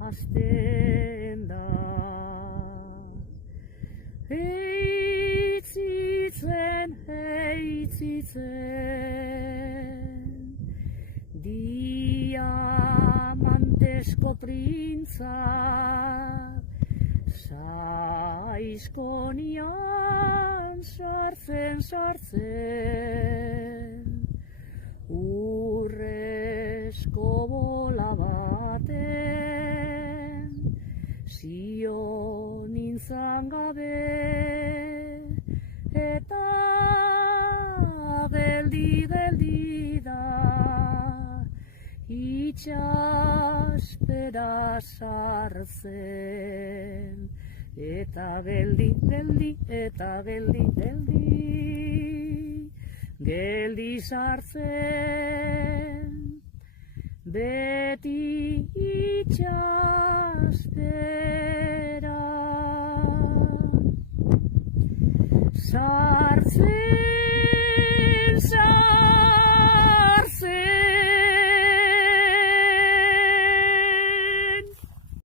hasten da. Heitzitzen, diamantesko printza, saizkonian sartzen, urrezko bola baten, zio nintzan gabe, eta geldi da, itxaspera sartzen, eta geldi, geldi sartzen, beti itxaspera sartzen.